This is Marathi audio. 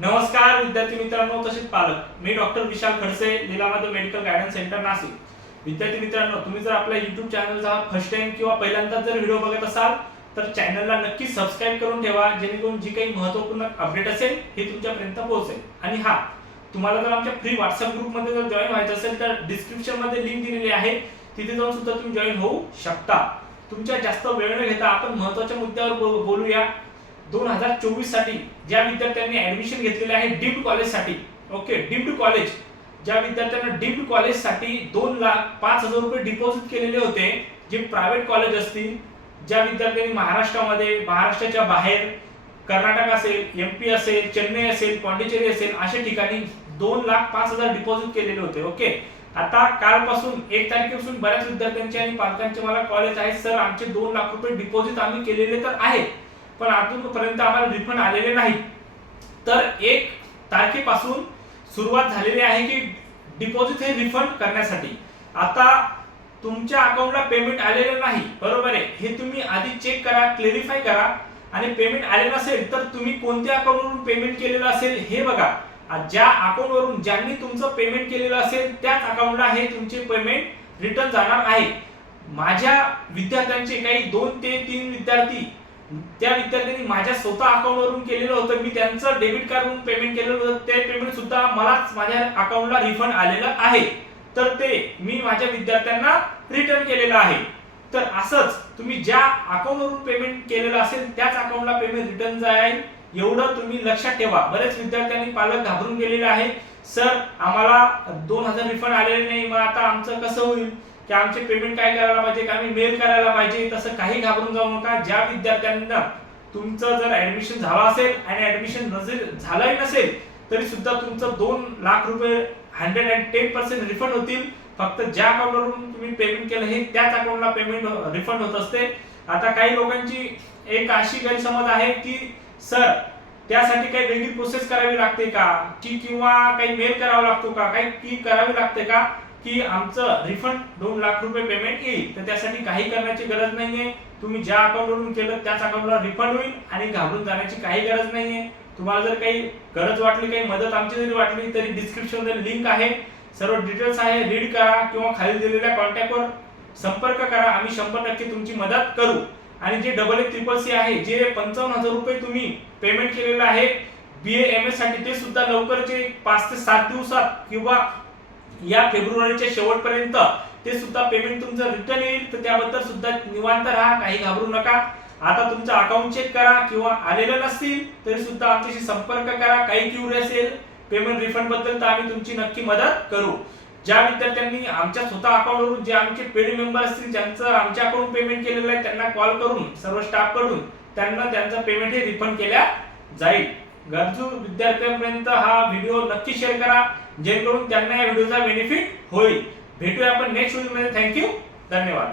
नमस्कार विद्यार्थी मित्रांनो तसेच पालक. मी doctor Vishal Khadse Leelamadhav medical guidance centre Nashik. विद्यार्थी मित्रांनो तुम्ही जर आपल्या युट्यूब चॅनलचा फर्स्ट टाइम किंवा पहिल्यांदा जर व्हिडिओ बघत असाल तर चॅनलला नक्की सबस्क्राईब करून ठेवा जेणेकरून जी काही महत्त्वपूर्ण अपडेट असेल हे तुमच्यापर्यंत पोहोचेल. आणि हा तुम्हाला जर आमच्या फ्री व्हॉट्सअप ग्रुपमध्ये जर जॉईन व्हायचं असेल तर डिस्क्रिप्शनमध्ये लिंक दिलेली आहे. तिथे जाऊन सुद्धा तुम्ही जॉईन होऊ शकता. तुमच्या जास्त वेळ न घेता आपण महत्त्वाच्या मुद्द्यावर बोलूया. दोन हजार चोवीससाठी ज्या विद्यार्थ्यांनी ऍडमिशन घेतलेले आहे डीम्ड कॉलेजसाठी ओके डीम्ड कॉलेज ज्या विद्यार्थ्यांना डीम्ड कॉलेजसाठी दोन लाख पाच हजार रुपये डिपॉझिट केलेले होते जे प्रायव्हेट कॉलेज असतील ज्या विद्यार्थ्यांनी महाराष्ट्रामध्ये महाराष्ट्राच्या बाहेर कर्नाटक असेल एमपी असेल चेन्नई असेल पॉंडिचेरी असेल अशा ठिकाणी दोन लाख पाच हजार डिपॉझिट केलेले होते ओके आता कालपासून एक तारखेपासून बऱ्याच विद्यार्थ्यांचे आणि पालकांचे मला कॉलेज आहे आहेत सर आमचे दोन लाख रुपये डिपॉझिट आम्ही केलेले तर आहे पण अजूनपर्यंत आम्हाला रिफंड आलेले नाही. तर एक तारखेपासून सुरुवात झालेली आहे की डिपॉझिट हे रिफंड करण्यासाठी. आता तुमच्या अकाउंटला पेमेंट आलेलं नाही बरोबर आहे. हे तुम्ही आधी चेक करा क्लेरिफाय करा. आणि पेमेंट आले नसेल तर तुम्ही कोणत्या अकाउंटवरून पेमेंट केलेलं असेल हे बघा. ज्या अकाउंटवरून ज्यांनी तुमचं पेमेंट केलेलं असेल त्याच अकाउंटला हे तुमचे पेमेंट रिटर्न जाणार आहे. माझ्या विद्यार्थ्यांचे काही दोन ते तीन विद्यार्थी त्या विद्यार्थ्यांनी माझ्या स्वतः अकाउंटवरून केलेलं होतं. मी त्यांचं डेबिट कार्डवरून पेमेंट केलेलं होतं. ते पेमेंट सुद्धा मलाच माझ्या अकाउंटला रिफंड आलेलं आहे. तर ते मी माझ्या विद्यार्थ्यांना रिटर्न केलेलं आहे. तर असंच तुम्ही ज्या अकाउंटवरून पेमेंट केलेलं असेल त्याच अकाउंटला पेमेंट रिटर्न जाईल. एवढं तुम्ही लक्षात ठेवा. बरेच विद्यार्थ्यांनी पालक घाबरून गेलेले आहे सर आम्हाला दोन हजार रिफंड आलेले नाही. मग आता आमचं कसं होईल? की आमचे पेमेंट काय करायला पाहिजे का आम्ही मेल करायला पाहिजे तसं काही घाबरून जाऊ नका. ज्या विद्यार्थ्यांना तुमचं जर ऍडमिशन झालं असेल आणि ऍडमिशन नसेल झालंही नसेल तरी सुद्धा तुमचं दोन लाख रुपये hundred and ten percent refund होतील. फक्त ज्या अकाउंटवरून तुम्ही पेमेंट केलं हे त्याच अकाउंटला पेमेंट रिफंड होत असते. आता काही लोकांची एक अशी गैरसमज आहे की सर त्यासाठी काही वेगळी प्रोसेस करावी लागते का? की किंवा काही मेल करावा लागतो का? काही की करावी लागते का? की आमचं रिफंड दोन लाख रुपये पेमेंट येईल. तर त्यासाठी काही करण्याची गरज नाहीये. तुम्ही ज्या अकाउंटवरून केलं त्याच अकाउंटला रिफंड होईल आणि घाबरून जाण्याची काही गरज नाहीये. तुम्हाला जर काही गरज वाटली काही मदत आमची जरी वाटली तरी डिस्क्रिप्शन लिंक आहे. सर्व डिटेल्स आहे. रीड करा किंवा खाली दिलेल्या कॉन्टॅक्टवर संपर्क करा. आम्ही शंभर टक्के तुमची मदत करू. आणि जे डबल ए ट्रिपल सी आहे जे पंचावन्न हजार रुपये तुम्ही पेमेंट केलेलं आहे बी एम एससाठी ते सुद्धा लवकरचे पाच ते सात दिवसात किंवा या फेब्रुवारीच्या शेवटपर्यंत ते सुद्धा पेमेंट तुमचं रिटर्न येईल. तर त्याबद्दल सुद्धा निवांत राहा काही घाबरू नका. आता तुमचं अकाउंट चेक करा किंवा आलेलं नसतील तरी सुद्धा आमच्याशी संपर्क करा. काही क्युरी असेल पेमेंट रिफंडबद्दल तर आम्ही तुमची नक्की मदत करू. ज्या विद्यार्थ्यांनी आमच्या स्वतः अकाउंटवरून जे आमचे पेड मेंबर असतील ज्यांचं आमच्या अकाउंट पेमेंट केलेलं आहे त्यांना कॉल करून सर्व स्टाफकडून त्यांना त्यांचं पेमेंट हे रिफंड केल्या जाईल. गरजू विद्यार्थ्यांपर्यंत हा व्हिडिओ नक्की शेअर करा जेणेकरून त्यांना या व्हिडिओचा बेनिफिट होईल. भेटूया आपण नेक्स्ट व्हिडिओमध्ये थँक्यू धन्यवाद.